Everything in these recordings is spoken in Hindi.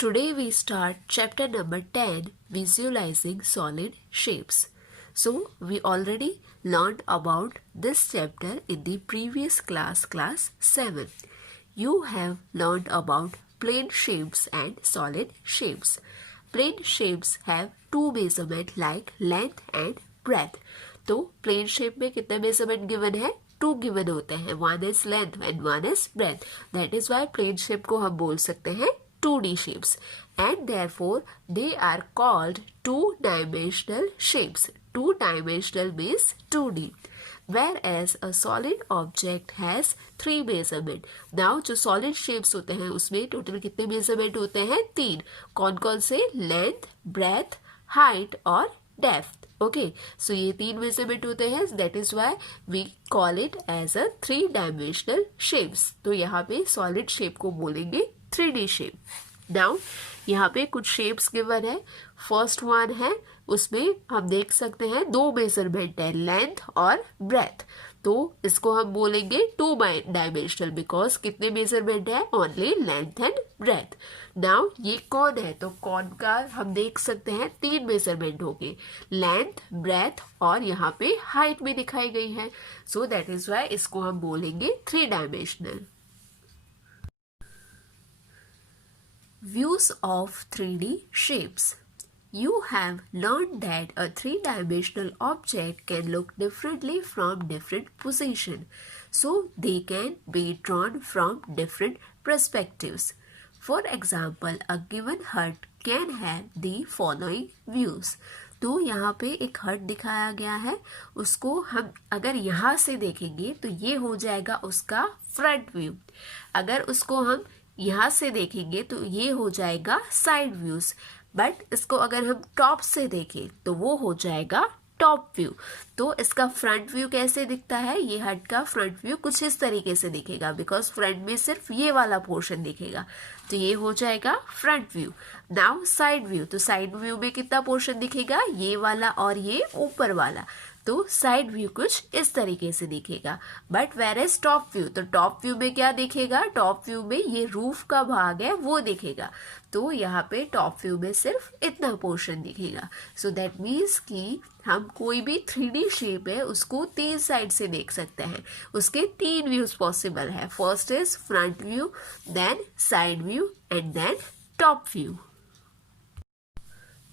Today we start chapter number 10, Visualizing Solid Shapes. So we already learned about this chapter in the previous class, class 7. You have learned about plane shapes and solid shapes. Plane shapes have two measurements like length and breadth. तो plane shape में कितने measurement given है? 2 given होते हैं. One is length and one is breadth. That is why plane shape को हम बोल सकते हैं 2D shapes, and therefore they are called two-dimensional shapes. Two-dimensional means 2D, whereas a solid object has 3 measurement. Now जो solid shapes होते हैं उसमें total कितने measurement होते हैं? 3. कौन कौन से? Length, breadth, height और depth. Okay, so ये 3 measurement होते हैं. That is why we call it as a 3-dimensional shapes. तो यहाँ पे solid shape को बोलेंगे 3D shape. Now यहाँ पे कुछ shapes given है. First one है, उसमें हम देख सकते हैं 2 measurement है, length और breadth. तो इसको हम बोलेंगे 2-dimensional because कितने measurement है? Only length and breadth. Now ये कौन है? तो कौन का हम देख सकते हैं 3 measurement होंगे, length, breadth और यहाँ पे height भी दिखाई गई है. So that is why इसको हम बोलेंगे 3-dimensional. Views of 3D shapes. You have learned that a 3-dimensional object can look differently from different positions, so they can be drawn from different perspectives. For example, a given hut can have the following views. तो यहाँ पे एक हट दिखाया गया है, उसको हम अगर यहाँ से देखेंगे तो ये हो जाएगा उसका फ्रंट व्यू. अगर उसको हम यहाँ से देखेंगे तो ये हो जाएगा साइड व्यूज. बट इसको अगर हम टॉप से देखें तो वो हो जाएगा टॉप व्यू. तो इसका फ्रंट व्यू कैसे दिखता है? ये हट का फ्रंट व्यू कुछ इस तरीके से दिखेगा बिकॉज फ्रंट में सिर्फ ये वाला पोर्शन दिखेगा. तो ये हो जाएगा front view. Now side view. तो साइड व्यू में कितना पोर्शन दिखेगा? ये वाला और ये ऊपर वाला. तो साइड व्यू कुछ इस तरीके से दिखेगा. But whereas top view, तो टॉप व्यू में क्या दिखेगा? टॉप व्यू में ये रूफ का भाग है वो दिखेगा. तो यहाँ पे टॉप व्यू में सिर्फ इतना पोर्शन दिखेगा. सो दैट मीन्स कि हम कोई भी 3D शेप है उसको 3 साइड से देख सकते हैं. उसके 3 व्यूज पॉसिबल है. First is front view, then side view and then top view.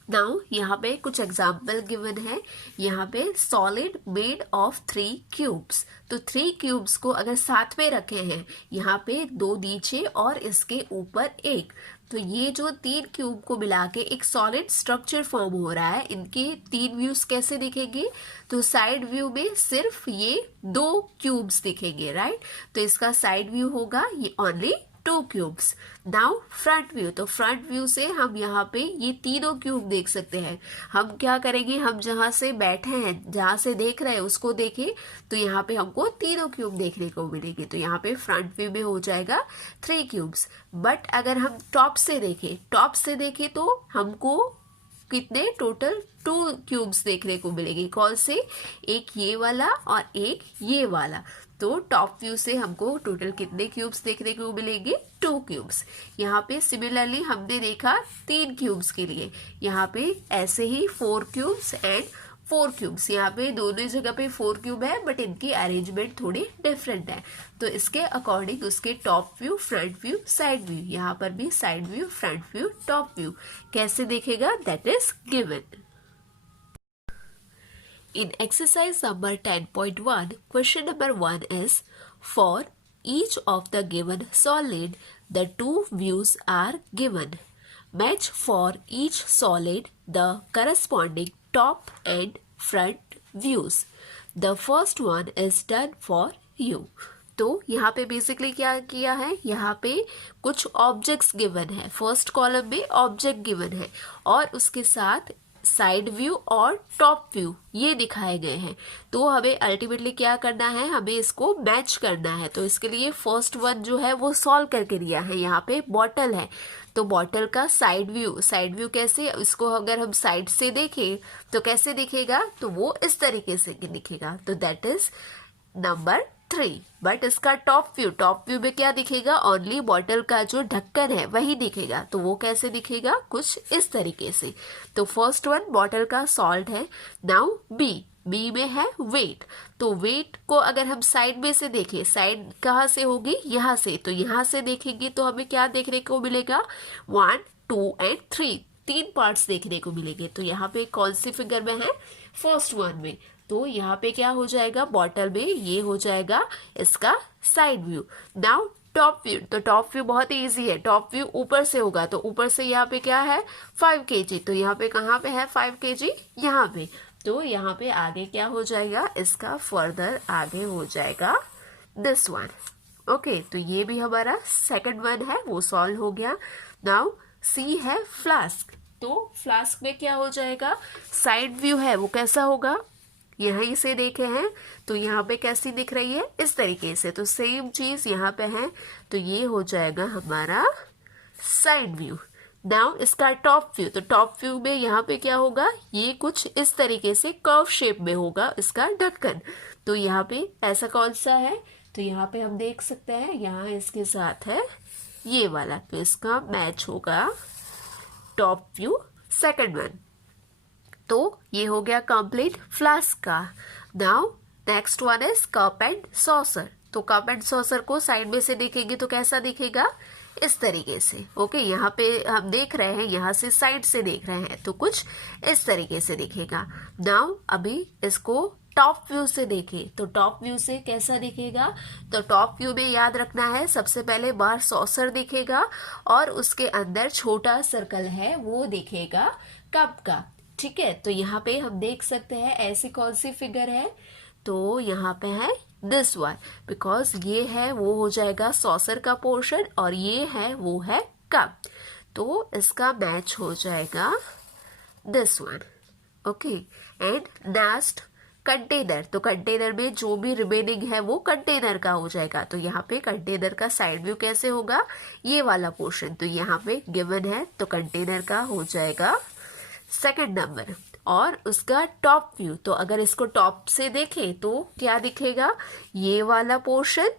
Now यहाँ पे कुछ एग्जाम्पल गिवन है. यहाँ पे सॉलिड मेड ऑफ 3 क्यूब्स. तो 3 क्यूब्स को अगर साथ में रखे हैं, यहाँ पे 2 नीचे और इसके ऊपर 1, तो ये जो 3 क्यूब को मिला के एक सॉलिड स्ट्रक्चर फॉर्म हो रहा है. इनके 3 व्यूज कैसे दिखेंगे? तो साइड व्यू में सिर्फ ये 2 क्यूब्स दिखेंगे, राइट. तो इसका साइड व्यू होगा ये only 2 cubes. Now front view. तो फ्रंट व्यू से हम यहाँ पे ये तीनों क्यूब देख सकते हैं. हम क्या करेंगे? हम जहाँ से बैठे हैं, जहाँ से देख रहे हैं उसको देखें तो यहाँ पे हमको तीनों क्यूब देखने को मिलेंगे. तो यहाँ पे फ्रंट व्यू में हो जाएगा 3 क्यूब्स. बट अगर हम टॉप से देखें तो हमको कितने? टोटल 2 क्यूब्स देखने को मिलेंगे. कौन से? एक ये वाला और एक ये वाला. तो टॉप व्यू से हमको टोटल कितने क्यूब्स देखने को मिलेंगे? 2 क्यूब्स. यहाँ पे सिमिलरली हमने देखा 3 क्यूब्स के लिए. यहाँ पे ऐसे ही 4 क्यूब्स एंड 4 क्यूब्स. यहाँ पे दोनों जगह पे 4 क्यूब है बट इनकी अरेंजमेंट थोड़ी डिफरेंट है. तो इसके अकॉर्डिंग उसके top view, front view, side view. यहाँ पर भी side view, front view, top view कैसे दिखेगा? That is given. In exercise number 10.1, question number 1 is, for each of the given solid, the 2 views are given. Match for each solid the corresponding top and front views. The first one is done for you. तो यहाँ पे बेसिकली क्या किया है? यहाँ पे कुछ ऑब्जेक्ट्स गिवन है. फर्स्ट कॉलम में ऑब्जेक्ट गिवन है और उसके साथ साइड व्यू और टॉप व्यू ये दिखाए गए हैं. तो हमें अल्टीमेटली क्या करना है? हमें इसको मैच करना है. तो इसके लिए फर्स्ट वन जो है वो सॉल्व करके दिया है. यहाँ पे बॉटल है तो बॉटल का साइड व्यू कैसे? इसको अगर हम साइड से देखें तो कैसे दिखेगा? तो वो इस तरीके से दिखेगा. तो दैट इज नंबर 3, बट इसका टॉप व्यू में क्या दिखेगा, ओनली बॉटल का जो ढक्कन है वही दिखेगा। तो वो कैसे दिखेगा, कुछ इस तरीके से। तो फर्स्ट वन बॉटल का सॉल्ट है। नाउ बी में है वेट। तो वेट को अगर हम साइड में से देखें, साइड कहाँ से होगी, यहाँ से, तो यहाँ से देखेंगे तो हमें क्या देखने को मिलेगा, 1, 2 एंड 3, 3 पार्ट्स देखने को मिलेंगे। तो यहाँ पे कौन सी फिगर में है, फर्स्ट वन में। तो यहाँ पे क्या हो जाएगा, बॉटल में ये हो जाएगा इसका side view. Now top view, तो टॉप व्यू बहुत ही इजी है। टॉप व्यू ऊपर से होगा, तो ऊपर से यहाँ पे क्या है, 5 kg। तो यहाँ पे कहाँ पे है 5 kg, यहाँ पे। तो यहाँ पे आगे क्या हो जाएगा, इसका फर्दर आगे हो जाएगा दिस वन। ओके, तो ये भी हमारा सेकंड वन है, वो सॉल्व हो गया। नाउ सी है फ्लास्क। तो फ्लास्क में क्या हो जाएगा, साइड व्यू है वो कैसा होगा, यहीं से देखे हैं तो यहाँ पे कैसी दिख रही है, इस तरीके से। तो सेम चीज यहाँ पे है, तो ये हो जाएगा हमारा साइड व्यू। नाउ इसका टॉप व्यू, तो टॉप व्यू में यहाँ पे क्या होगा, ये कुछ इस तरीके से कर्व शेप में होगा इसका ढक्कन। तो यहाँ पे ऐसा कौन सा है, तो यहाँ पे हम देख सकते हैं, यहाँ इसके साथ है ये वाला, तो इसका मैच होगा टॉप व्यू सेकंड वन। तो ये हो गया कंप्लीट फ्लास्क का। Now next one is cup and saucer. तो कप एंड सॉसर को साइड में से देखेंगे तो कैसा दिखेगा, इस तरीके से। ओके, यहाँ पे हम देख रहे हैं, यहाँ से साइड से देख रहे हैं, तो कुछ इस तरीके से दिखेगा। नाउ अभी इसको टॉप व्यू से देखें, तो टॉप व्यू से कैसा दिखेगा, तो टॉप व्यू में याद रखना है, सबसे पहले बाहर सॉसर दिखेगा और उसके अंदर छोटा सर्कल है वो दिखेगा कप का। ठीक है, तो यहाँ पे हम देख सकते हैं ऐसी कौन सी फिगर है, तो यहाँ पे है दिस वन, बिकॉज ये है वो हो जाएगा सॉसर का पोर्शन और ये है वो है कप। तो इसका मैच हो जाएगा this one. Okay, and next container. तो कंटेनर में जो भी रिमेनिंग है वो कंटेनर का हो जाएगा। तो यहाँ पे कंटेनर का साइड व्यू कैसे होगा, ये वाला पोर्शन, तो यहाँ पे गिवन है, तो कंटेनर का हो जाएगा सेकंड नंबर। और उसका टॉप व्यू, तो अगर इसको टॉप से देखें तो क्या दिखेगा, ये वाला पोर्शन,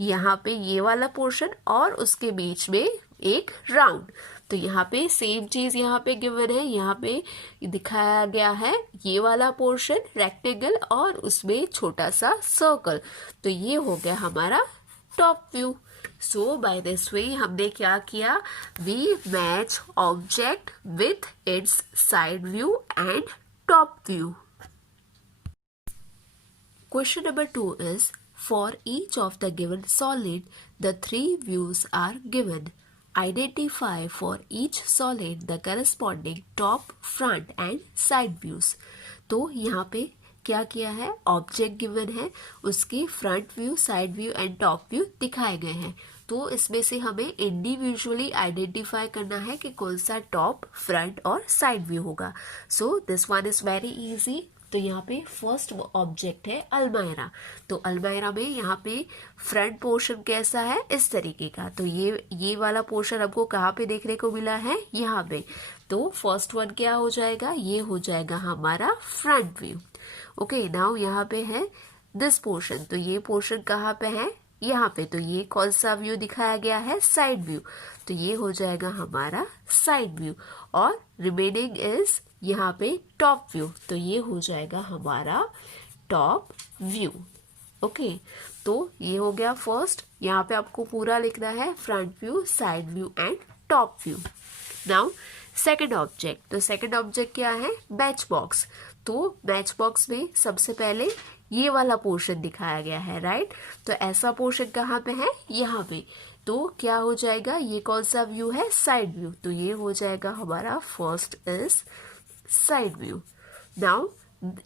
यहाँ पे ये वाला पोर्शन और उसके बीच में एक राउंड। तो यहाँ पे सेम चीज यहाँ पे गिवन है, यहाँ पे दिखाया गया है ये वाला पोर्शन रेक्टेंगल और उसमें छोटा सा सर्कल। तो ये हो गया हमारा top view. So by this way हमने क्या किया, we match object with its side view and top view. Question number 2 is, for each of the given solid, the 3 views are given. Identify for each solid the corresponding top, front and side views. तो यहाँ पे क्या किया है, ऑब्जेक्ट गिवन है, उसके front view, side view and top view दिखाए गए हैं। तो इसमें से हमें इंडिविजुअली आइडेंटिफाई करना है कि कौन सा टॉप, फ्रंट और साइड व्यू होगा। So this one is very easy. तो यहाँ पे फर्स्ट ऑब्जेक्ट है अलमायरा। तो अलमायरा में यहाँ पे फ्रंट पोर्शन कैसा है, इस तरीके का। तो ये वाला पोर्शन हमको कहाँ पे देखने को मिला है, यहाँ पे। तो फर्स्ट वन क्या हो जाएगा, ये हो जाएगा हमारा फ्रंट व्यू। ओके, नाउ यहाँ पे है दिस पोर्शन। तो ये पोर्शन कहाँ पे है, यहाँ पे। तो ये कौन सा व्यू दिखाया गया है, साइड व्यू। तो ये हो जाएगा हमारा साइड व्यू। और रिमेनिंग इज यहाँ पे टॉप व्यू। तो ये हो जाएगा हमारा टॉप व्यू। ओके, तो ये हो गया फर्स्ट। यहाँ पे आपको पूरा लिखना है, front view, side view and top view. Now second object. तो सेकंड ऑब्जेक्ट क्या है, मैच बॉक्स। तो मैच बॉक्स में सबसे पहले ये वाला पोर्शन दिखाया गया है, राइट। तो ऐसा पोर्शन कहाँ पे है, यहाँ पे। तो क्या हो जाएगा, ये कौन सा व्यू है, साइड व्यू। तो ये हो जाएगा हमारा first is side view. Now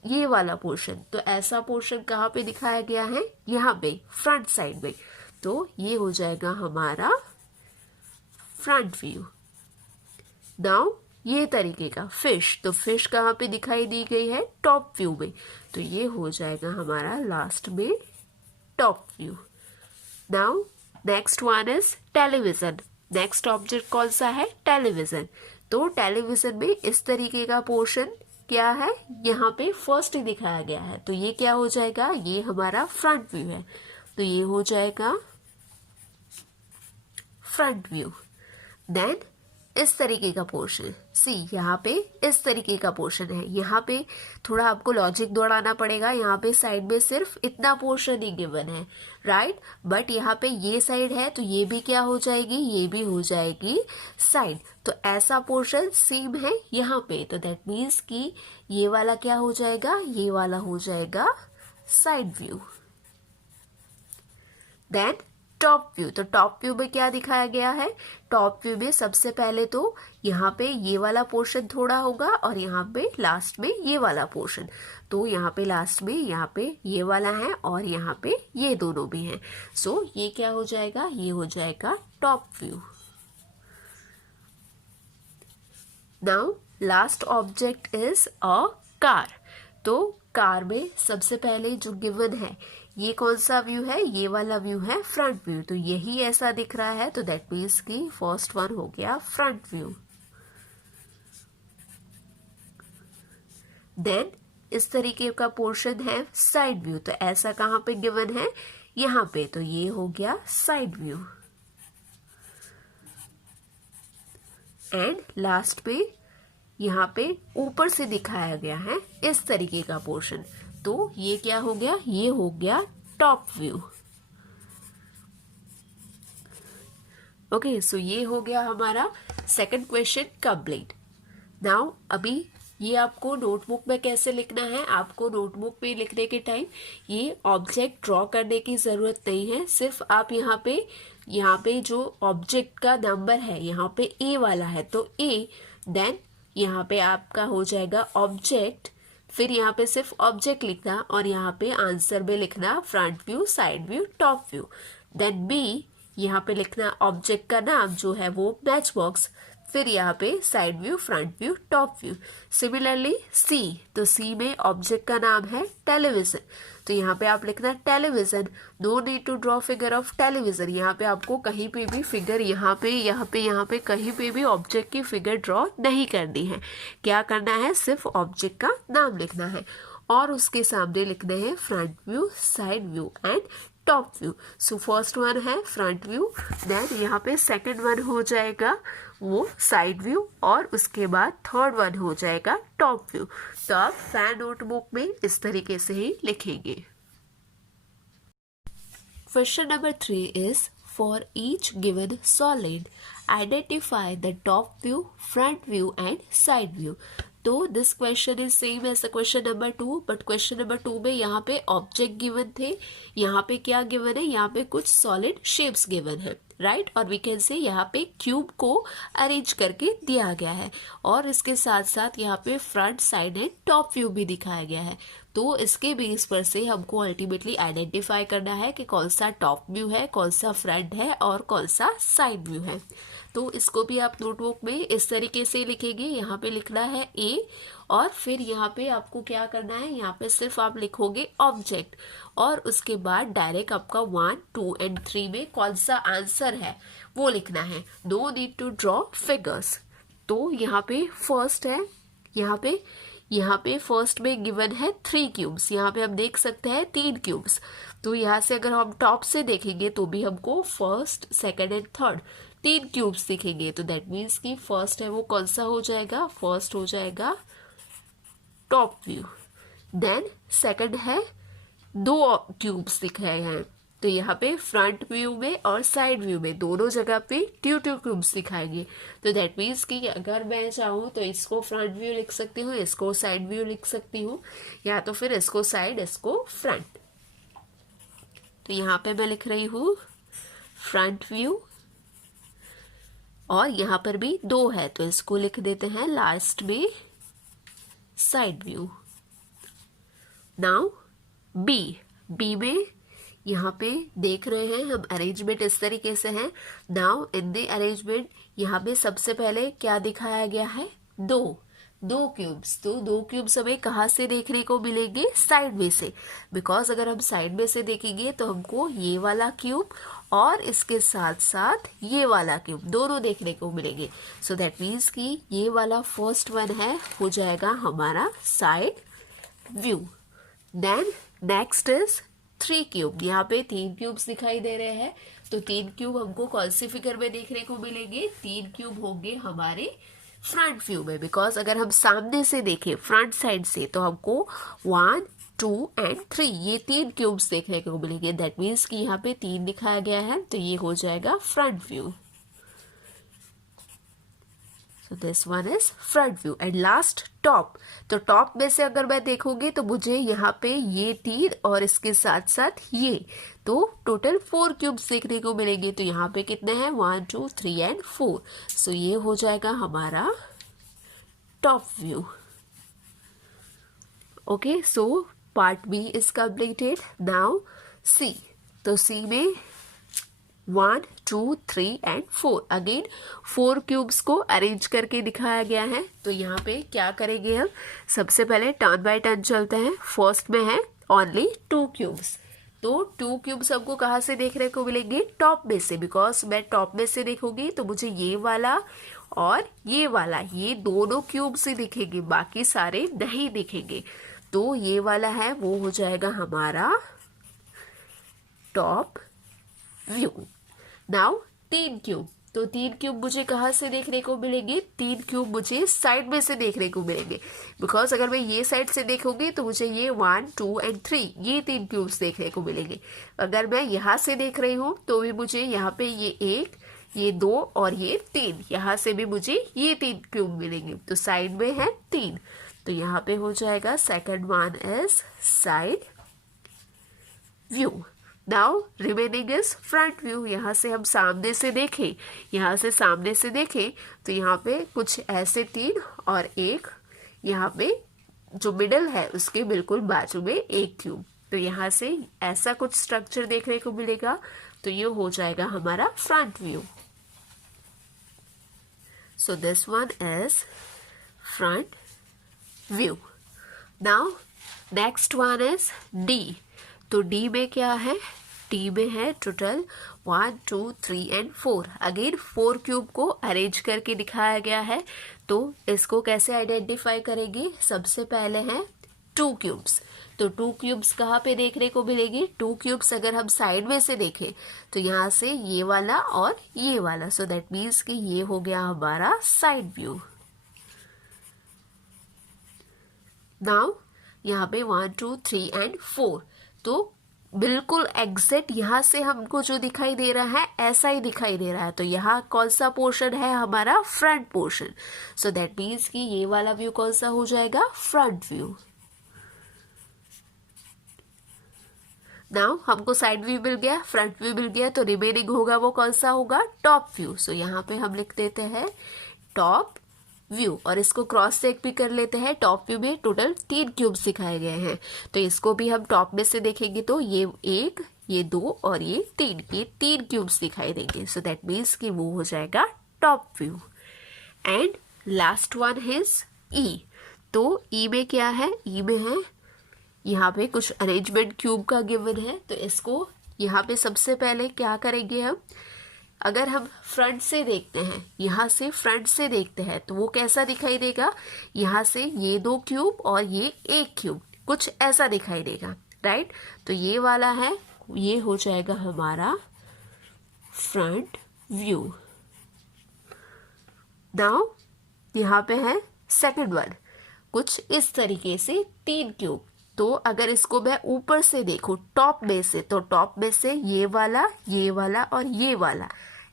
ये वाला पोर्शन, तो ऐसा पोर्शन कहाँ पे दिखाया गया है, यहाँ पे फ्रंट साइड में। तो ये हो जाएगा हमारा फ्रंट व्यू। नाउ ये तरीके का फिश, तो फिश कहाँ पे दिखाई दी गई है, टॉप व्यू में। तो ये हो जाएगा हमारा लास्ट में top view. Now next one is television. Next object कौन सा है, टेलीविजन। तो टेलीविजन में इस तरीके का पोर्शन क्या है, यहाँ पे फर्स्ट दिखाया गया है। तो ये क्या हो जाएगा, ये हमारा फ्रंट व्यू है। तो ये हो जाएगा फ्रंट व्यू। देन इस तरीके का पोर्शन, सी यहाँ पे इस तरीके का पोर्शन है, यहाँ पे थोड़ा आपको लॉजिक दौड़ाना पड़ेगा, यहाँ पे साइड में सिर्फ इतना पोर्शन ही गिवन है, राइट, बट यहाँ पे ये साइड है तो ये भी क्या हो जाएगी, ये भी हो जाएगी साइड। तो ऐसा पोर्शन सेम है यहाँ पे, तो दैट मीन्स कि ये वाला क्या हो जाएगा, ये वाला हो जाएगा side view. Then top view, तो टॉप व्यू में क्या दिखाया गया है, टॉप व्यू में सबसे पहले तो यहाँ पे ये वाला पोर्शन थोड़ा होगा और यहाँ पे लास्ट में ये वाला पोर्शन, तो यहाँ पे लास्ट में यहाँ पे ये वाला है और यहाँ पे ये दोनों भी हैं। सो ये क्या हो जाएगा, ये हो जाएगा top view. Now last object is a car. तो कार में सबसे पहले जो गिवन है ये कौन सा व्यू है, ये वाला व्यू है फ्रंट व्यू, तो यही ऐसा दिख रहा है, तो दैट मीन्स कि फर्स्ट वन हो गया फ्रंट व्यू। देन इस तरीके का पोर्शन है साइड व्यू, तो ऐसा कहाँ पे गिवन है, यहाँ पे, तो ये हो गया साइड व्यू। एंड लास्ट पे यहाँ पे ऊपर से दिखाया गया है इस तरीके का पोर्शन, तो ये क्या हो गया, ये हो गया टॉप व्यू। ओके, सो ये हो गया हमारा सेकंड क्वेश्चन कंप्लीट। नाउ अभी ये आपको नोटबुक में कैसे लिखना है, आपको नोटबुक में लिखने के टाइम ये ऑब्जेक्ट ड्रॉ करने की जरूरत नहीं है, सिर्फ आप यहाँ पे जो ऑब्जेक्ट का नंबर है यहाँ पे ए वाला है तो ए, देन यहाँ पे आपका हो जाएगा ऑब्जेक्ट, फिर यहाँ पे सिर्फ ऑब्जेक्ट लिखना और यहाँ पे आंसर में लिखना front view, side view, top view. Then B, यहाँ पे लिखना ऑब्जेक्ट का नाम जो है वो मैच बॉक्स, फिर यहाँ पे side view, front view, top view. Similarly C, तो सी में ऑब्जेक्ट का नाम है टेलीविजन, तो यहाँ पे आप लिखना television, no need to draw figure of television. यहाँ पे आपको कहीं पे भी फिगर यहाँ पे कहीं पे भी ऑब्जेक्ट की फिगर ड्रॉ नहीं करनी है, क्या करना है, सिर्फ ऑब्जेक्ट का नाम लिखना है और उसके सामने लिखने हैं front view, side view and top view. So first one है फ्रंट व्यू, देन यहाँ पे सेकंड वन हो जाएगा वो साइड व्यू और उसके बाद थर्ड वन हो जाएगा टॉप व्यू। तो आप फैन नोटबुक में इस तरीके से ही लिखेंगे। Question number 3 is for each given solid identify the top view, front view and side view. तो this question is same as the question number 2, but question number 2 में यहाँ पे ऑब्जेक्ट गिवन थे, यहाँ पे क्या गिवन है, यहाँ पे कुछ सॉलिड शेप्स गिवन है, राइट, और वी कैन से यहाँ पे क्यूब को अरेंज करके दिया गया है और इसके साथ साथ यहाँ पे front, side and top view भी दिखाया गया है। तो इसके बेस पर से हमको अल्टीमेटली आइडेंटिफाई करना है कि कौन सा टॉप व्यू है, कौन सा फ्रंट है और कौन सा साइड व्यू है। तो इसको भी आप नोटबुक में इस तरीके से लिखेंगे, यहाँ पे लिखना है ए और फिर यहाँ पे आपको क्या करना है, यहाँ पे सिर्फ आप लिखोगे ऑब्जेक्ट और उसके बाद डायरेक्ट आपका 1, 2 एंड 3 में कौन सा आंसर है वो लिखना है, no need to draw figures. तो यहाँ पे फर्स्ट है, यहाँ पे फर्स्ट में गिवन है 3 क्यूब्स, यहाँ पे हम देख सकते हैं 3 क्यूब्स। तो यहाँ से अगर हम टॉप से देखेंगे तो भी हमको first, second and third 3 cubes दिखेंगे, तो दैट मीन्स कि फर्स्ट है वो कौन सा हो जाएगा, फर्स्ट हो जाएगा टॉप व्यू। देन सेकंड है 2 क्यूब्स दिख रहे हैं, तो यहाँ पे फ्रंट व्यू में और साइड व्यू में दोनों जगह पे 2 क्यूब्स दिखाएंगे, तो दैट मीन्स कि अगर मैं चाहूँ तो इसको फ्रंट व्यू लिख सकती हूँ, इसको साइड व्यू लिख सकती हूँ, या तो फिर इसको साइड, इसको फ्रंट। तो यहाँ पे मैं लिख रही हूँ फ्रंट व्यू और यहाँ पर भी 2 है तो इसको लिख देते हैं लास्ट में साइड व्यू। नाउ बी में यहाँ पे देख रहे हैं हम अरेंजमेंट इस तरीके से है। नाउ इन द अरेंजमेंट यहाँ पे सबसे पहले क्या दिखाया गया है, 2 क्यूब्स। तो 2 क्यूब्स हमें कहाँ से देखने को मिलेंगे, साइड में से, बिकॉज अगर हम साइड में से देखेंगे तो हमको ये वाला क्यूब और इसके साथ साथ ये वाला क्यूब दोनों देखने को मिलेंगे। सो दैट मीन्स कि ये वाला फर्स्ट वन है हो जाएगा हमारा side view. Then next is 3 cube. यहाँ पे 3 क्यूब्स दिखाई दे रहे हैं, तो 3 क्यूब हमको कौन सी फिगर में देखने को मिलेंगे? 3 क्यूब होंगे हमारे फ्रंट व्यू में, बिकॉज अगर हम सामने से देखें फ्रंट साइड से तो हमको 1 2 एंड 3 ये 3 क्यूब्स देखने को मिलेंगे। दैट मीन्स कि यहाँ पे 3 दिखाया गया है, तो ये हो जाएगा front view. So this one is front view and last top। तो टॉप में से अगर मैं देखूंगी तो मुझे यहाँ पे ये 3 और इसके साथ साथ ये, तो टोटल 4 क्यूब्स देखने को मिलेंगे। तो यहाँ पे कितने हैं? 1 2 3 एंड 4। सो ये हो जाएगा हमारा top view. Okay, so part B is completed. Now C. तो सी में 1 2 3 एंड 4 अगेन 4 क्यूब्स को अरेंज करके दिखाया गया है। तो यहाँ पे क्या करेंगे हम? सबसे पहले टर्न बाय टर्न चलते हैं। फर्स्ट में है ओनली 2 क्यूब्स, तो 2 क्यूब्स हमको कहाँ से देखने को मिलेंगे? टॉप में से, बिकॉज मैं टॉप में से देखूंगी तो मुझे ये वाला और ये वाला, ये दोनों क्यूब्स ही दिखेंगे, बाकी सारे नहीं दिखेंगे। तो ये वाला है वो हो जाएगा हमारा टॉप व्यू। Now 3 cube. तो 3 क्यूब मुझे कहाँ से देखने को मिलेंगे? 3 क्यूब मुझे साइड में से देखने को मिलेंगे, बिकॉज अगर मैं ये साइड से देखूंगी तो मुझे ये 1 2 एंड 3 ये 3 क्यूब्स देखने को मिलेंगे। अगर मैं यहाँ से देख रही हूँ तो भी मुझे यहाँ पे ये 1 ये 2 और ये 3, यहाँ से भी मुझे ये 3 क्यूब मिलेंगे। तो साइड में है 3, तो यहाँ पे हो जाएगा second one is side view. Now remaining is front view. यहाँ से हम सामने से देखें, यहाँ से सामने से देखें तो यहाँ पे कुछ ऐसे 3 और एक यहाँ पे जो मिडल है उसके बिल्कुल बाजू में 1 क्यूब। तो यहाँ से ऐसा कुछ स्ट्रक्चर देखने को मिलेगा, तो ये हो जाएगा हमारा front view. So this one is front view. Now next one is D. तो डी में क्या है? डी में है टोटल 1 2 3 एंड 4। अगेन 4 क्यूब को अरेंज करके दिखाया गया है। तो इसको कैसे आइडेंटिफाई करेंगे? सबसे पहले है 2 क्यूब्स। तो 2 क्यूब्स कहाँ पे देखने को मिलेंगे? 2 क्यूब्स अगर हम साइड में से देखें तो यहाँ से ये वाला और ये वाला, सो दैट मीन्स कि ये हो गया हमारा साइड व्यू। नाउ यहाँ पे 1 2 3 एंड 4, तो बिल्कुल एग्जैक्ट यहाँ से हमको जो दिखाई दे रहा है ऐसा ही दिखाई दे रहा है। तो यहाँ कौन सा पोर्शन है? हमारा front portion. So that means कि ये वाला व्यू कौन सा हो जाएगा? Front view. नाउ हमको साइड व्यू मिल गया, फ्रंट व्यू मिल गया, तो रिमेनिंग होगा वो कौन सा होगा? Top view. सो यहाँ पे हम लिख देते हैं टॉप व्यू, और इसको क्रॉस चेक भी कर लेते हैं। टॉप व्यू में टोटल 3 क्यूब्स दिखाए गए हैं, तो इसको भी हम टॉप में से देखेंगे तो ये 1 ये 2 और ये 3, ये 3 क्यूब्स दिखाई देंगे। सो दैट मीन्स कि वो हो जाएगा top view. And last one is E. तो ई में क्या है? ई में है यहाँ पे कुछ अरेंजमेंट क्यूब का गिवन है, तो इसको यहाँ पे सबसे पहले क्या करेंगे हम? अगर हम फ्रंट से देखते हैं, यहाँ से फ्रंट से देखते हैं तो वो कैसा दिखाई देगा? यहाँ से ये 2 क्यूब और ये 1 क्यूब, कुछ ऐसा दिखाई देगा, राइट? तो ये वाला है, ये हो जाएगा हमारा फ्रंट व्यू। नाउ यहाँ पे है सेकंड वन, कुछ इस तरीके से 3 क्यूब। तो अगर इसको मैं ऊपर से देखूं टॉप में से, तो टॉप में से ये वाला और ये वाला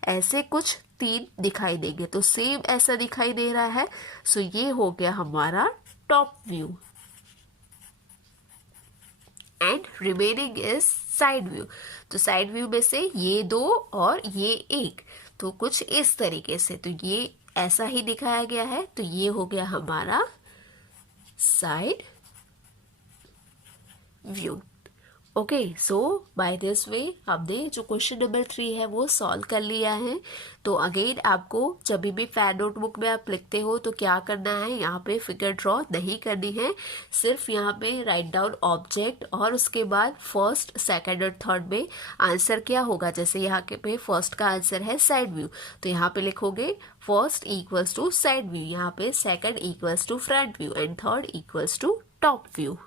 ऐसे कुछ 3 दिखाई देंगे, तो सेम ऐसा दिखाई दे रहा है। सो ये हो गया हमारा top view. And remaining is side view. तो साइड व्यू में से ये 2 और ये 1, तो कुछ इस तरीके से, तो ये ऐसा ही दिखाया गया है, तो ये हो गया हमारा side view. Okay, so by this way हमने जो क्वेश्चन नंबर 3 है वो सॉल्व कर लिया है। तो अगेन आपको जब भी फैन नोटबुक में आप लिखते हो तो क्या करना है? यहाँ पे फिगर ड्रॉ नहीं करनी है, सिर्फ यहाँ पे राइट डाउन ऑब्जेक्ट और उसके बाद फर्स्ट सेकंड और थर्ड में आंसर क्या होगा। जैसे यहाँ के पे फर्स्ट का आंसर है साइड व्यू, तो यहाँ पे लिखोगे first equals to side view, यहाँ पे second equals to front view and third equals to top view.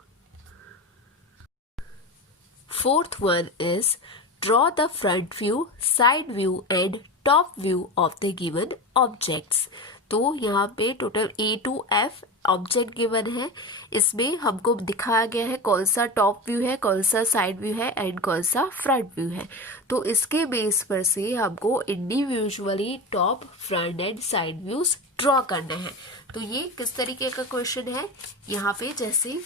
Fourth one is draw the front view, side view and top view of the given objects. तो यहाँ पे total A to F object given है, इसमें हमको दिखाया गया है कौन सा टॉप व्यू है, कौन सा साइड व्यू है एंड कौन सा फ्रंट व्यू है. तो इसके बेस पर से हमको individually top, front end side views draw करना है. तो ये किस तरीके का क्वेश्चन है, यहाँ पे जैसे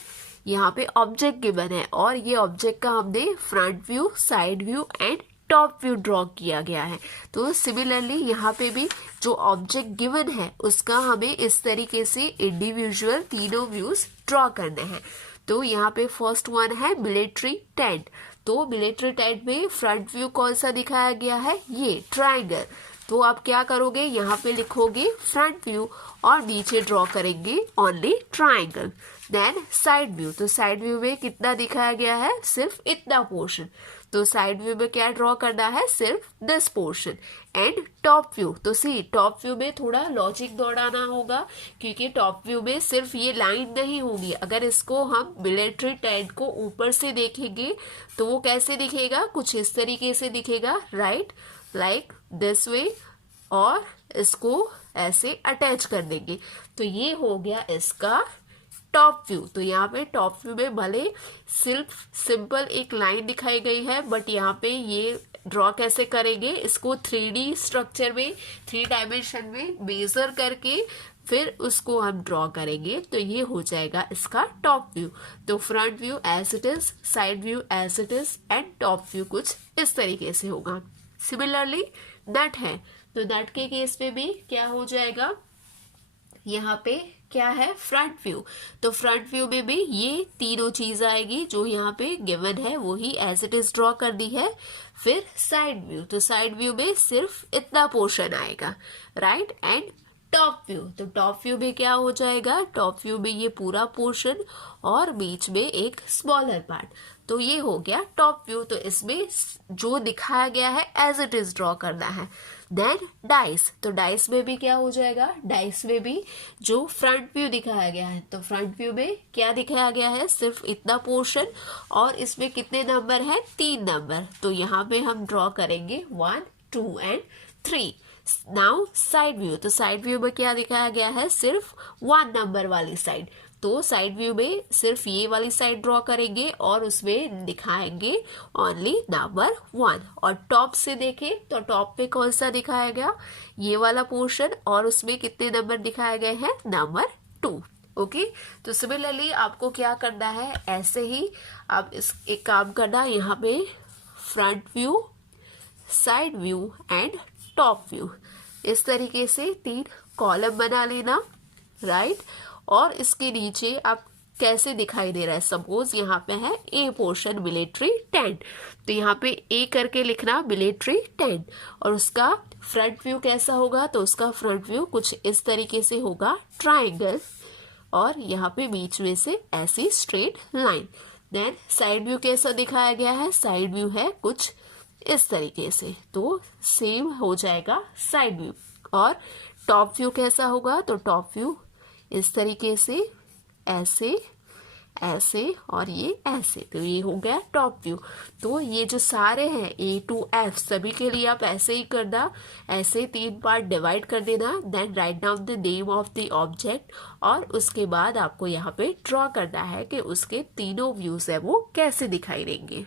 यहाँ पे ऑब्जेक्ट गिवन है और ये ऑब्जेक्ट का हमने front view, side view and top view draw किया गया है. तो सिमिलरली यहाँ पे भी जो ऑब्जेक्ट गिवन है उसका हमें इस तरीके से इंडिविजुअल तीनों व्यूज ड्रॉ करने हैं. तो यहाँ पे फर्स्ट वन है मिलिट्री टेंट. तो मिलिट्री टेंट में फ्रंट व्यू कौन सा दिखाया गया है, ये ट्राइंगल. तो आप क्या करोगे, यहाँ पे लिखोगे फ्रंट व्यू और नीचे ड्रॉ करेंगे only triangle. Then side view, तो साइड व्यू में कितना दिखाया गया है, सिर्फ इतना पोर्शन. तो साइड व्यू में क्या ड्रॉ करना है, सिर्फ this portion. And top view, तो सी टॉप व्यू में थोड़ा लॉजिक दौड़ाना होगा क्योंकि टॉप व्यू में सिर्फ ये लाइन नहीं होगी. अगर इसको हम मिलिट्री टेंट को ऊपर से देखेंगे तो वो कैसे दिखेगा, कुछ इस तरीके से दिखेगा, राइट, लाइक दिस वे, और इसको ऐसे अटैच कर देंगे. तो ये हो गया इसका टॉप व्यू. तो यहाँ पे टॉप व्यू में भले सिर्फ सिंपल एक लाइन दिखाई गई है, बट यहाँ पे ये ड्रॉ कैसे करेंगे, इसको 3D स्ट्रक्चर में, 3 डायमेंशन में मेजर करके फिर उसको हम ड्रॉ करेंगे. तो ये हो जाएगा इसका टॉप व्यू. तो front view as it is, side view as it is and top view कुछ इस तरीके से होगा. सिमिलरली नट है, तो नट के केस में भी क्या हो जाएगा, यहाँ पे क्या है, फ्रंट व्यू. तो फ्रंट व्यू में भी ये तीनों चीज आएगी जो यहाँ पे गिवन है, वो ही एज इट इज ड्रॉ कर दी है. फिर साइड व्यू, तो साइड व्यू में सिर्फ इतना पोर्शन आएगा, राइट. एंड टॉप व्यू, तो टॉप व्यू में क्या हो जाएगा, टॉप व्यू में ये पूरा पोर्शन और बीच में एक स्मॉलर पार्ट. तो ये हो गया टॉप व्यू. तो इसमें जो दिखाया गया है एज इट इज ड्रॉ करना है. देन डाइस, तो डाइस में भी क्या हो जाएगा, डाइस में भी जो फ्रंट व्यू दिखाया गया है, तो फ्रंट व्यू में क्या दिखाया गया है, सिर्फ इतना पोर्शन और इसमें कितने नंबर है, 3 नंबर. तो यहाँ पे हम ड्रॉ करेंगे 1, 2 एंड 3. नाउ साइड व्यू, तो साइड व्यू में क्या दिखाया गया है, सिर्फ 1 नंबर वाली साइड. तो साइड व्यू में सिर्फ ये वाली साइड ड्रॉ करेंगे और उसमें दिखाएंगे ओनली नंबर 1. और टॉप से देखें तो टॉप पे कौन सा दिखाया गया, ये वाला पोर्शन, और उसमें कितने नंबर दिखाए गए हैं, नंबर 2. ओके. तो सिमिलरली आपको क्या करना है, ऐसे ही आप इस एक काम करना, यहाँ पे front view, side view and top view, इस तरीके से 3 कॉलम बना लेना, राइट. और इसके नीचे आप कैसे दिखाई दे रहा है, सपोज यहाँ पे है ए पोर्शन मिलिट्री टेंट, तो यहाँ पे ए करके लिखना मिलिट्री टेंट. और उसका फ्रंट व्यू कैसा होगा, तो उसका फ्रंट व्यू कुछ इस तरीके से होगा, ट्राइंगल, और यहाँ पे बीच में से ऐसी straight line. Then side view कैसा दिखाया गया है, साइड व्यू है कुछ इस तरीके से, तो सेम हो जाएगा साइड व्यू. और टॉप व्यू कैसा होगा, तो टॉप व्यू इस तरीके से, ऐसे ऐसे और ये ऐसे. तो ये हो गया टॉप व्यू. तो ये जो सारे हैं A to F सभी के लिए आप ऐसे ही करना, ऐसे 3 पार्ट डिवाइड कर देना. Then write down the name of the object, और उसके बाद आपको यहाँ पे ड्रॉ करना है कि उसके तीनों व्यूज है वो कैसे दिखाई देंगे.